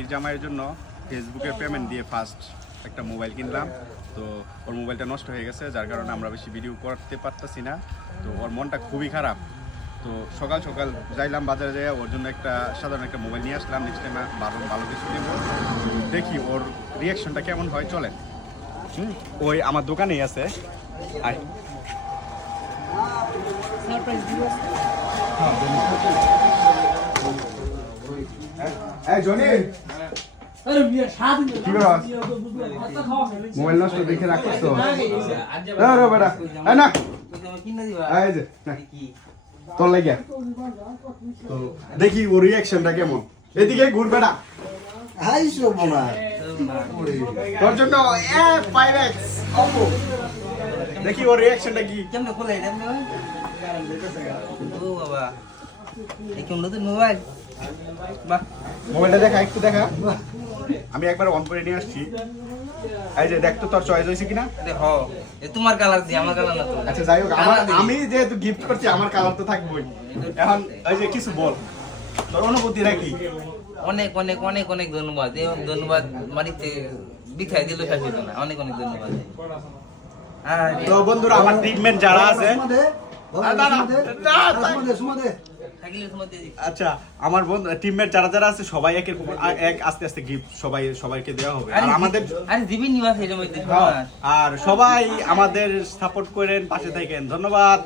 জাকির জামাইয়ের জন্য ফেসবুকে পেমেন্ট দিয়ে ফার্স্ট একটা মোবাইল কিনলাম। তো ওর মোবাইলটা নষ্ট হয়ে গেছে, যার কারণে আমরা বেশি ভিডিও করতে পারতেছি না। তো ওর মনটা খুবই খারাপ। তো সকাল সকাল যাইলাম বাজারে, যাই ওর জন্য একটা সাধারণ একটা মোবাইল নিয়ে আসলাম। নেক্সট টাইম ভালো কিছু নেব, দেখি ওর রিয়াকশনটা কেমন হয়। চলেন, ওই আমার দোকানেই আছে। আয় মোবাইল নষ্ট দেখে রাখছো তোর লাগে। তো দেখি ওর রিয়াকশনটা কেমন। এদিকে ঘুরবে না তোর জন্য দেখি ওর রিয়াকশনটা কি। মোবাইলটা দেখা, একটু দেখা। আমি একবার অন করে নিয়ে আসছি। এই যে দেখ তো তোর চয়েস হয়েছে কিনা। তোমার কালার দিয়ে আমার কালার না তো। আচ্ছা যাই হোক, আমি যেহেতু গিফট করছি আমার কালার তো থাকবোই। এখন এই যে কিছু বল, তোর অনুভূতি নাকি? অনেক অনেক অনেক অনেক ধন্যবাদ। এই ধন্যবাদ বাড়িতে বিখাই দিল শাসিত না। অনেক অনেক ধন্যবাদ। তো বন্ধুরা, আমার ট্রিটমেন্ট যারা আছে, আচ্ছা আমার বন্ধু টিমমেট যারা যারা আছে সবাই একের পর এক আস্তে আস্তে গিফট সবাইকে দেওয়া হবে। আর আমাদের আর সবাই আমাদের সাপোর্ট করেন, পাশে থাকেন। ধন্যবাদ।